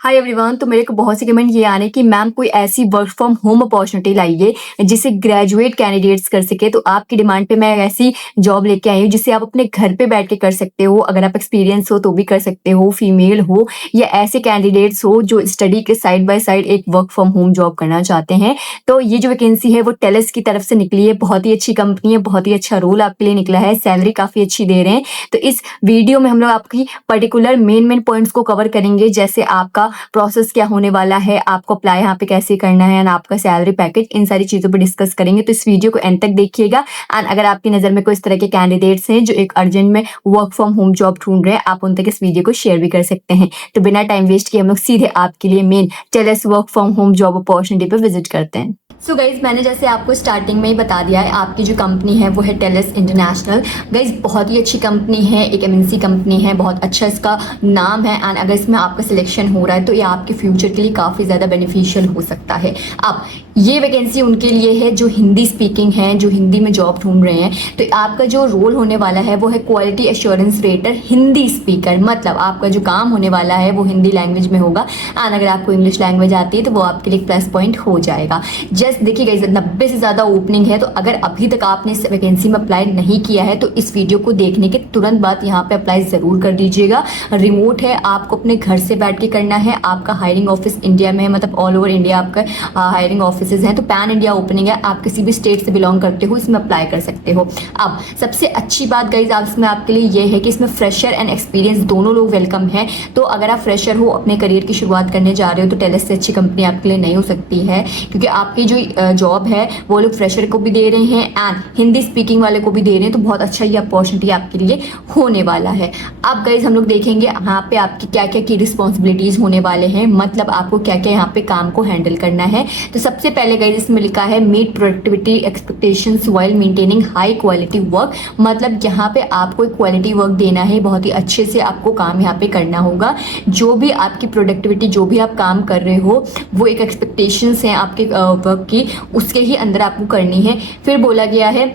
Hi everyone. तो मेरे को बहुत से कमेंट ये आने कि मैम कोई ऐसी वर्क फ्रॉम होम अपॉर्चुनिटी लाइए जिसे ग्रेजुएट कैंडिडेट्स कर सके। तो आपकी डिमांड पे मैं ऐसी जॉब लेके आई हूँ जिसे आप अपने घर पे बैठ के कर सकते हो। अगर आप एक्सपीरियंस हो तो भी कर सकते हो, फीमेल हो या ऐसे कैंडिडेट्स हो जो स्टडी के साइड बाय साइड एक वर्क फ्रॉम होम जॉब करना चाहते हैं। तो ये जो वैकेंसी है वो टेलस की तरफ से निकली है। बहुत ही अच्छी कंपनी है, बहुत ही अच्छा रोल आपके लिए निकला है, सैलरी काफ़ी अच्छी दे रहे हैं। तो इस वीडियो में हम लोग आपकी पर्टिकुलर मेन पॉइंट्स को कवर करेंगे, जैसे आपका प्रोसेस क्या होने वाला है, आपको अप्लाई यहाँ पे कैसे करना है एंड आपका सैलरी पैकेज, इन सारी चीज़ों पे डिस्कस करेंगे। तो इस वीडियो को एंड तक देखिएगा। एंड अगर आपकी नज़र में कोई इस तरह के कैंडिडेट्स हैं जो एक अर्जेंट में वर्क फ्रॉम होम जॉब ढूंढ रहे हैं, आप उन तक इस वीडियो को शेयर भी कर सकते हैं। तो बिना टाइम वेस्ट किए हम लोग सीधे आपके लिए मेन टेलस work from home job opportunity पे विजिट करते हैं। सो गाइज, मैंने जैसे आपको स्टार्टिंग में ही बता दिया है, आपकी जो कंपनी है वो है टेलस इंटरनेशनल। गाइज बहुत ही अच्छी कंपनी है, एक एमएनसी कंपनी है, बहुत अच्छा इसका नाम है। एंड अगर इसमें आपका सिलेक्शन हो रहा है तो ये आपके फ्यूचर के लिए काफ़ी ज़्यादा बेनिफिशियल हो सकता है। अब ये वैकेंसी उनके लिए है जो हिंदी स्पीकिंग है, जो हिंदी में जॉब ढूंढ रहे हैं। तो आपका जो रोल होने वाला है वो है quality assurance rater Hindi speaker. मतलब आपका जो काम होने वाला है वो हिंदी लैंग्वेज में होगा। एंड अगर आपको इंग्लिश लैंग्वेज आती है तो वो आपके लिए प्लस पॉइंट हो जाएगा। जस्ट देखिए गाइस, 90 से ज़्यादा ओपनिंग है। तो अगर अभी तक आपने इस वैकेंसी में अप्लाई नहीं किया है तो इस वीडियो को देखने के तुरंत बाद यहाँ पे अप्लाई ज़रूर कर दीजिएगा। रिमोट है, आपको अपने घर से बैठ के करना है। आपका हायरिंग ऑफिस इंडिया में है, मतलब ऑल ओवर इंडिया आपका हायरिंग ऑफिस हैं। तो पैन इंडिया ओपनिंग है, आप किसी भी स्टेट से बिलोंग करते हो इसमें अप्लाई कर सकते हो। अब सबसे अच्छी बात गाइज आप इसमें आपके लिए ये है कि इसमें फ्रेशर एंड एक्सपीरियंस दोनों लोग वेलकम है। तो अगर आप फ्रेशर हो, अपने करियर की शुरुआत करने जा रहे हो, तो टेलस से अच्छी कंपनी आपके लिए नहीं हो सकती है, क्योंकि आपकी जो जॉब है वो लोग फ्रेशर को भी दे रहे हैं एंड हिंदी स्पीकिंग वाले को भी दे रहे हैं। तो बहुत अच्छा ये अपॉर्चुनिटी आपके लिए होने वाला है। अब गाइज हम लोग देखेंगे यहाँ पे आपकी क्या क्या की रिस्पॉन्सिबिलिटीज होने वाले हैं, मतलब आपको क्या क्या यहाँ पे काम को हैंडल करना है। तो सबसे पहले गाइज इसमें लिखा है meet productivity expectations while maintaining high quality work. मतलब यहाँ पे आपको एक क्वालिटी वर्क देना है, बहुत ही अच्छे से आपको काम यहाँ पे करना होगा। जो भी आपकी प्रोडक्टिविटी, जो भी आप काम कर रहे हो, वो एक एक्सपेक्टेशंस हैं आपके वर्क की, उसके ही अंदर आपको करनी है। फिर बोला गया है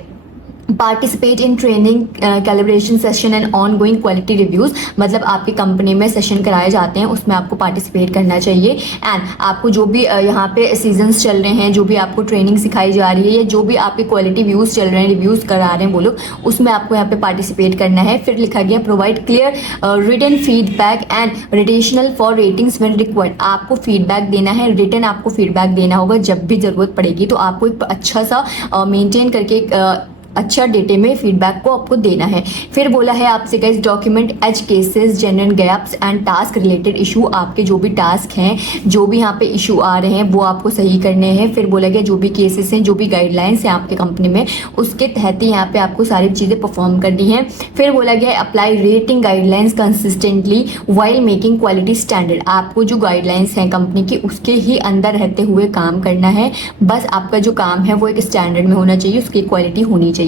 participate in training calibration session and on going quality reviews. मतलब आपकी कंपनी में सेशन कराए जाते हैं, उसमें आपको पार्टिसिपेट करना चाहिए। एंड आपको जो भी यहाँ पे सीजन्स चल रहे हैं, जो भी आपको ट्रेनिंग सिखाई जा रही है, या जो भी आपके क्वालिटी व्यूज़ चल रहे हैं, रिव्यूज़ करा रहे हैं वो लोग, उसमें आपको यहाँ पे पार्टिसिपेट करना है। फिर लिखा गया provide clear written feedback and rationale for ratings when required. आपको फीडबैक देना है, रिटन आपको फीडबैक देना होगा जब भी ज़रूरत पड़ेगी। तो आपको एक अच्छा सा मेंटेन करके अच्छा डेटे में फीडबैक को आपको देना है। फिर बोला है आपसे guys document edge cases genuine gaps and task related issue. आपके जो भी टास्क हैं, जो भी यहाँ पे इशू आ रहे हैं, वो आपको सही करने हैं। फिर बोला गया जो भी केसेस हैं, जो भी गाइडलाइंस हैं आपके कंपनी में, उसके तहत ही यहाँ पे आपको सारी चीज़ें परफॉर्म करनी है। फिर बोला गया apply rating guidelines consistently while making quality standard. आपको जो गाइडलाइंस हैं कंपनी की, उसके ही अंदर रहते हुए काम करना है। बस आपका जो काम है वो एक स्टैंडर्ड में होना चाहिए, उसकी क्वालिटी होनी चाहिए।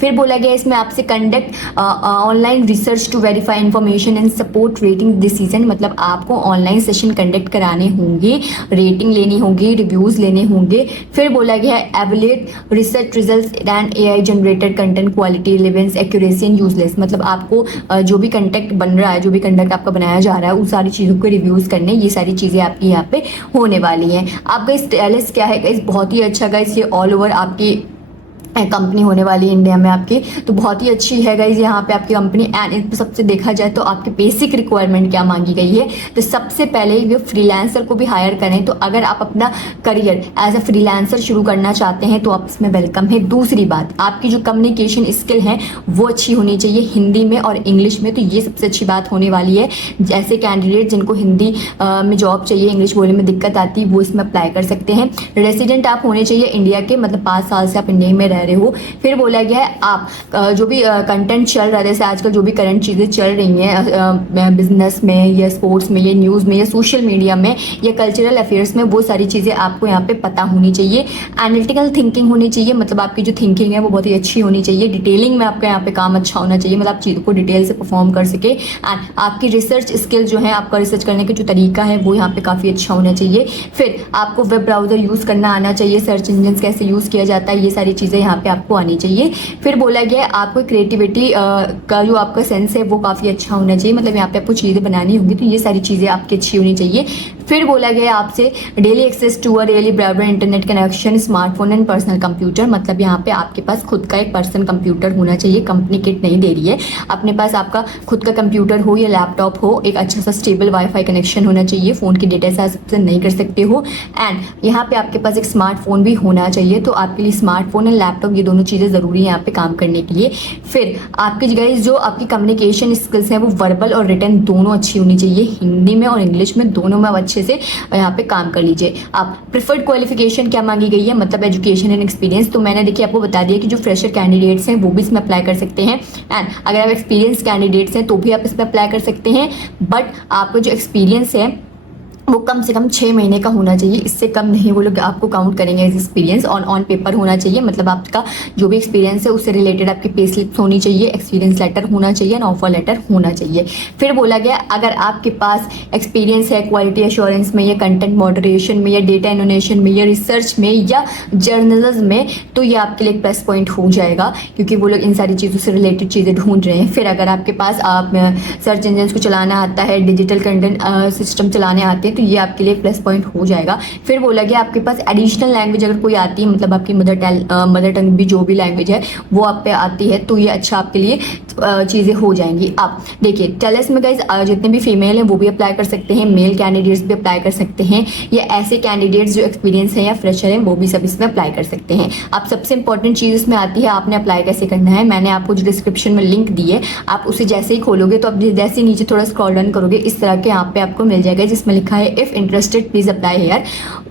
फिर बोला गया इसमें आपसे conduct online research to verify information and support rating decision. मतलब आपको ऑनलाइन सेशन कंडक्ट कराने होंगे, रेटिंग लेनी होगी, रिव्यूज लेने होंगे। फिर बोला गया evaluate research results and AI generated content quality relevance accuracy and useless. मतलब आपको जो भी कंटेंट बन रहा है, जो भी कंटेंट आपका बनाया जा रहा है, उस सारी चीज़ों को रिव्यूज करने, ये सारी चीज़ें आपकी यहाँ पे होने वाली हैं। आप गाइस टेलस क्या है गाइस, बहुत ही अच्छा गाइस, ये ऑल ओवर आपकी कंपनी होने वाली इंडिया में आपकी, तो बहुत ही अच्छी है गाइज यहाँ पे आपकी कंपनी। एंड सबसे देखा जाए तो आपकी बेसिक रिक्वायरमेंट क्या मांगी गई है, तो सबसे पहले ये फ्रीलांसर को भी हायर करें। तो अगर आप अपना करियर एज अ फ्रीलांसर शुरू करना चाहते हैं तो आप इसमें वेलकम है। दूसरी बात, आपकी जो कम्युनिकेशन स्किल है वो अच्छी होनी चाहिए हिंदी में और इंग्लिश में। तो ये सबसे अच्छी बात होने वाली है। जैसे कैंडिडेट जिनको हिंदी में जॉब चाहिए, इंग्लिश बोलने में दिक्कत आती है, वो इसमें अप्लाई कर सकते हैं। रेसिडेंट आप होने चाहिए इंडिया के, मतलब 5 साल से आप इंडिया में रह रहे हो। फिर बोला गया है आप जो भी कंटेंट चल रहा है, जैसे आजकल जो भी करंट चीज़ें चल रही हैं बिजनेस में या स्पोर्ट्स में या न्यूज़ में या सोशल मीडिया में या कल्चरल अफेयर्स में, वो सारी चीज़ें आपको यहाँ पे पता होनी चाहिए। एनालिटिकल थिंकिंग होनी चाहिए, मतलब आपकी जो थिंकिंग है वो बहुत ही अच्छी होनी चाहिए। डिटेलिंग में आपका यहाँ पे काम अच्छा होना चाहिए, मतलब आप चीज़ों को डिटेल से परफॉर्म कर सके। एंड आपकी रिसर्च स्किल जो है, आपका रिसर्च करने का जो तरीका है वो यहाँ पे काफ़ी अच्छा होना चाहिए। फिर आपको वेब ब्राउज़र यूज़ करना आना चाहिए, सर्च इंजन कैसे यूज़ किया जाता है, ये सारी चीज़ें यहाँ पे आपको आनी चाहिए। फिर बोला गया आपको क्रिएटिविटी का जो आपका सेंस है वो काफ़ी अच्छा होना चाहिए, मतलब यहाँ पे आपको चीज़ें बनानी होगी, तो ये सारी चीज़ें आपकी अच्छी होनी चाहिए। फिर बोला गया आपसे daily access to a daily broadband internet connection, smartphone and personal computer, मतलब यहाँ पे आपके पास खुद का एक पर्सनल कंप्यूटर होना चाहिए, कंपनी किट नहीं दे रही है, अपने पास आपका खुद का कंप्यूटर हो या लैपटॉप हो, एक अच्छा सा स्टेबल वाईफाई कनेक्शन होना चाहिए, फ़ोन की डेटा से आप नहीं कर सकते हो, एंड यहाँ पे आपके पास एक स्मार्टफोन भी होना चाहिए। तो आपके लिए स्मार्टफोन एंड लैपटॉप ये दोनों चीज़ें ज़रूरी है यहाँ पे काम करने के लिए। फिर आपकी गाइस जो आपकी कम्युनिकेशन स्किल्स हैं वो वर्बल और रिटन दोनों अच्छी होनी चाहिए, हिंदी में और इंग्लिश में दोनों में आप अच्छे से यहाँ पे काम कर लीजिए। आप प्रिफर्ड क्वालिफिकेशन क्या मांगी गई है, मतलब एजुकेशन एंड एक्सपीरियंस, तो मैंने देखिए आपको बता दिया कि जो फ्रेशर कैंडिडेट्स हैं वो भी इसमें अप्लाई कर सकते हैं, एंड अगर आप एक्सपीरियंस कैंडिडेट्स हैं तो भी आप इसमें अप्लाई कर सकते हैं, बट आपका जो एक्सपीरियंस है वो कम से कम 6 महीने का होना चाहिए, इससे कम नहीं वो लोग आपको काउंट करेंगे एज एक्सपीरियंस। ऑन पेपर होना चाहिए, मतलब आपका जो भी एक्सपीरियंस है उससे रिलेटेड आपकी पे स्लिप्स होनी चाहिए, एक्सपीरियंस लेटर होना चाहिए एंड ऑफर लेटर होना चाहिए। फिर बोला गया अगर आपके पास एक्सपीरियंस है क्वालिटी एश्योरेंस में या कंटेंट मॉडरेशन में या डेटा एनोनेशन में या रिसर्च में या जर्नलिज्म में, तो ये आपके लिए एक प्लस पॉइंट हो जाएगा, क्योंकि वो लोग इन सारी चीज़ों से रिलेटेड चीज़ें ढूंढ रहे हैं। फिर अगर आपके पास आप सर्च इंजन को चलाना आता है, डिजिटल कंटेंट सिस्टम चलाने आते हैं, तो ये आपके लिए प्लस पॉइंट हो जाएगा। फिर बोला गया आपके पास एडिशनल लैंग्वेज अगर कोई आती है, मतलब आपकी मदर टंग भी जो भी लैंग्वेज है वो आप पे आती है, तो ये अच्छा आपके लिए चीज़ें हो जाएंगी। आप देखिए टेलेस में गाइज जितने भी फीमेल हैं वो भी अप्लाई कर सकते हैं, मेल कैंडिडेट्स भी अप्लाई कर सकते हैं, या ऐसे कैंडिडेट्स जो एक्सपीरियंस हैं या फ्रेशर हैं वो भी सब इसमें अप्लाई कर सकते हैं। अब सबसे इंपॉर्टेंट चीज़ इसमें आती है आपने अप्लाई कैसे करना है। मैंने आपको जो डिस्क्रिप्शन में लिंक दी है, आप उसे जैसे ही खोलोगे तो आप जैसे ही नीचे थोड़ा स्क्रॉल डाउन करोगे इस तरह के यहाँ पे आपको मिल जाएगा जिसमें लिखा है if interested please apply here.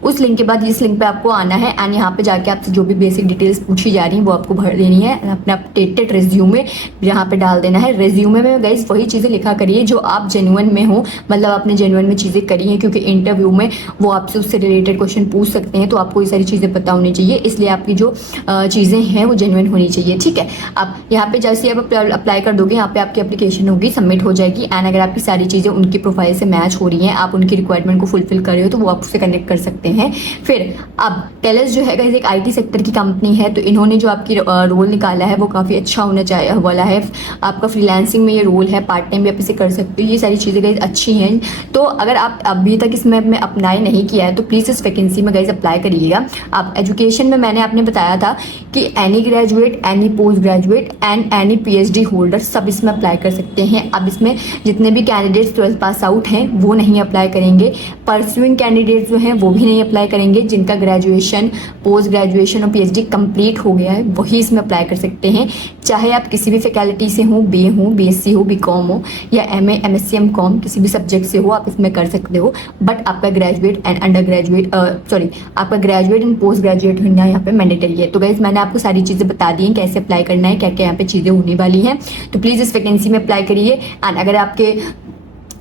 उस लिंक के बाद इस लिंक पे आपको आना है एंड यहाँ पे जाके आपसे जो भी बेसिक डिटेल्स पूछी जा रही हैं वो आपको भर देनी है, अपना अपडेटेड रेज्यूमे यहाँ पे डाल देना है। रेज्यूमे में गाइस वही चीज़ें लिखा करिए जो आप जेन्युइन में हो, मतलब आपने जेन्युइन में चीज़ें करी हैं, क्योंकि इंटरव्यू में वो आपसे उससे रिलेटेड क्वेश्चन पूछ सकते हैं, तो आपको ये सारी चीज़ें पता होनी चाहिए, इसलिए आपकी जो चीज़ें हैं वो जेन्युइन होनी चाहिए। ठीक है, आप यहाँ पे जैसे आप अप्लाई कर दोगे यहाँ पे आपकी एप्लीकेशन होगी, सबमिट हो जाएगी, एंड अगर आपकी सारी चीज़ें उनकी प्रोफाइल से मैच हो रही हैं, आप उनकी रिक्वायरमेंट को फुलफिल कर रहे हो, तो वो आपसे कनेक्ट कर सकते हैं। फिर अब टेलस जो है गाइस एक आईटी सेक्टर की कंपनी है, तो इन्होंने जो आपकी रोल निकाला है वो काफ़ी अच्छा होना चाहिए वाला है। आपका फ्रीलांसिंग में ये रोल है, पार्ट टाइम भी आप इसे कर सकते हो, ये सारी चीज़ें गाइस अच्छी हैं। तो अगर आप अभी तक इसमें में अप्लाई नहीं किया है तो प्लीज़ इस वैकेंसी में गाइस अप्लाई करिएगा। आप एजुकेशन में मैंने आपने बताया था कि any graduate, any post graduate and any PhD holder सब इसमें अप्लाई कर सकते हैं। अब इसमें जितने भी कैंडिडेट्स 12th पास आउट हैं वो नहीं अप्लाई करेंगे, परस्यूइंग कैंडिडेट्स जो हैं वो भी नहीं अप्लाई करेंगे, जिनका ग्रेजुएशन, पोस्ट ग्रेजुएशन और पीएचडी कंप्लीट हो गया है वही इसमें अप्लाई कर सकते हैं। चाहे आप किसी भी फैकल्टी से हो, बीए हो, बीएससी हो, बीकॉम हो या एमए, एमएससी, एमकॉम किसी भी सब्जेक्ट से हो, आप इसमें कर सकते हो, बट आपका ग्रेजुएट एंड अंडर ग्रेजुएट आपका ग्रेजुएट एंड पोस्ट ग्रेजुएट होना यहाँ पे मैंडेटरी है। तो गाइज मैंने आपको सारी चीज़ें बता दी हैं कैसे अप्लाई करना है, क्या क्या यहाँ पे चीज़ें होने वाली हैं, तो प्लीज़ इस वैकेंसी में अप्लाई करिए। एंड अगर आपके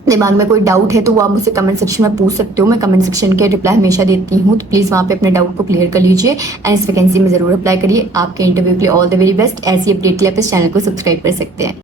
दिमाग में कोई डाउट है तो वो आप मुझसे कमेंट सेक्शन में पूछ सकते हो, मैं कमेंट सेक्शन के रिप्लाई हमेशा देती हूँ, तो प्लीज़ वहाँ पे अपने डाउट को क्लियर कर लीजिए एंड इस वैकेंसी में ज़रूर अप्लाई करिए। आपके इंटरव्यू के लिए ऑल द वेरी बेस्ट। ऐसी अपडेट के लिए आप इस चैनल को सब्सक्राइब कर सकते हैं।